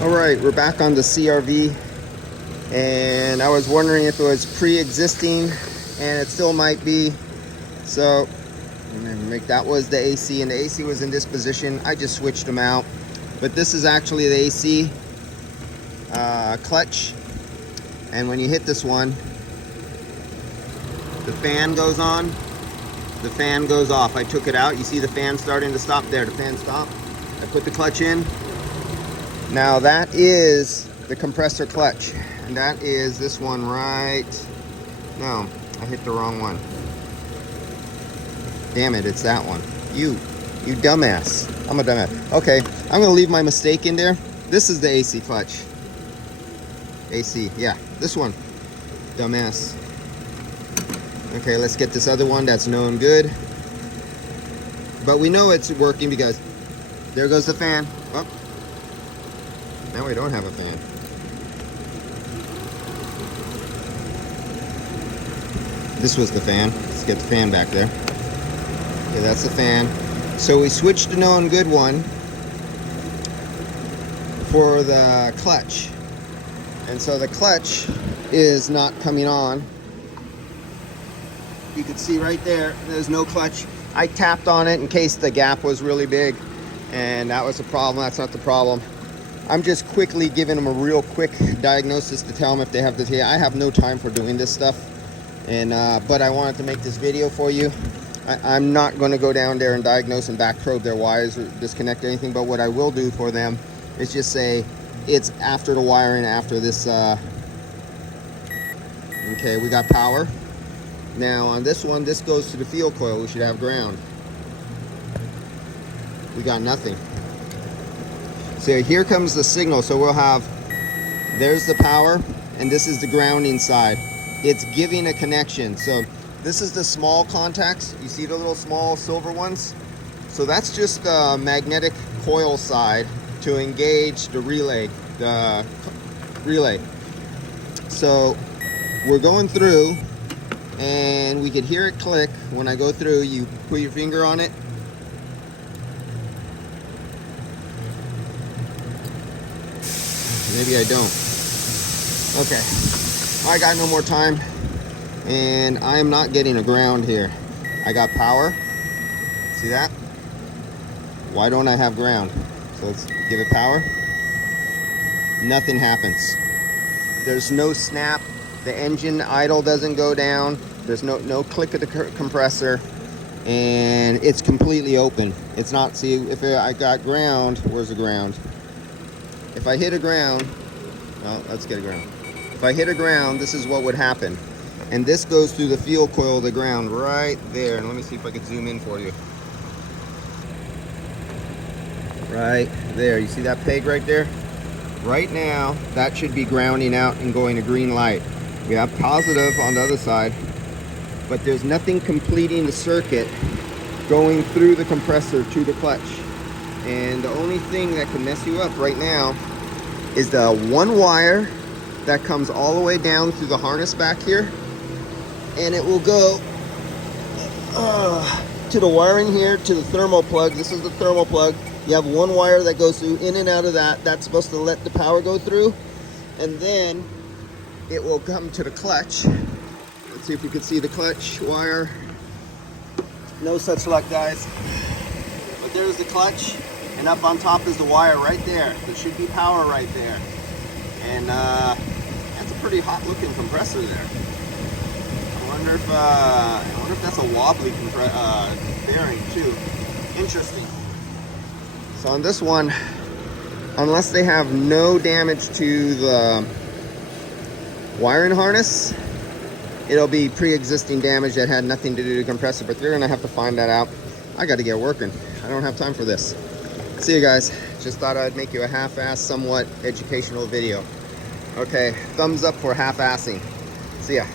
All right, we're back on the CRV, and I was wondering if it was pre-existing, and it still might be. So that was the AC, and the AC was in this position. I just switched them out, but this is actually the AC clutch, and when you hit this one, the fan goes on, the fan goes off. I took it out. You see the fan starting to stop there. The fan stopped. I put the clutch in. Now that is the compressor clutch, and that is this one right. No, I hit the wrong one. Damn it, it's that one. You dumbass. I'm a dumbass. Okay, I'm gonna leave my mistake in there. This is the AC clutch. AC, yeah, this one. Dumbass. Okay, let's get this other one that's known good. But we know it's working because there goes the fan. Oh. Now we don't have a fan. This was the fan. Let's get the fan back there. Okay, that's the fan. So we switched to known good one for the clutch. And so the clutch is not coming on. You can see right there, there's no clutch. I tapped on it in case the gap was really big, and that was the problem. That's not the problem. I'm just quickly giving them a real quick diagnosis to tell them if they have this here. I have no time for doing this stuff, and but I wanted to make this video for you. I'm not going to go down there and diagnose and back probe their wires or disconnect or anything, but what I will do for them is just say it's after the wiring, after this. Okay, we got power. Now on this one, this goes to the field coil. We should have ground. We got nothing. So here comes the signal. So we'll have, there's the power, and this is the grounding side. It's giving a connection. So this is the small contacts. You see the little small silver ones? So that's just the magnetic coil side to engage the relay. So we're going through, and we could hear it click when I go through. You put your finger on it. Maybe I don't. Okay, I got no more time, and I am not getting a ground here. I got power. See that? Why don't I have ground? So let's give it power. Nothing happens. There's no snap. The engine idle doesn't go down. There's no click of the compressor, and it's completely open. It's not, see, if I got ground, where's the ground? If I hit a ground, well, let's get a ground. If I hit a ground, this is what would happen. And this goes through the field coil of the ground right there. And let me see if I can zoom in for you. Right there, you see that peg right there? Right now, that should be grounding out and going to green light. We have positive on the other side, but there's nothing completing the circuit going through the compressor to the clutch. And the only thing that can mess you up right now is the one wire that comes all the way down through the harness back here, and it will go to the wiring here, to the thermal plug. This is the thermal plug. You have one wire that goes through in and out of that. That's supposed to let the power go through, and then it will come to the clutch. Let's see if we can see the clutch wire. No such luck, guys. But there's the clutch, and up on top is the wire right there. There should be power right there. And that's a pretty hot looking compressor there. I wonder if that's a wobbly bearing too. Interesting. So on this one, unless they have no damage to the wiring harness, it'll be pre-existing damage that had nothing to do with the compressor, but they're gonna have to find that out. I gotta get working. I don't have time for this. See you guys. Just thought I'd make you a half-assed, somewhat educational video. Okay, thumbs up for half-assing. See ya.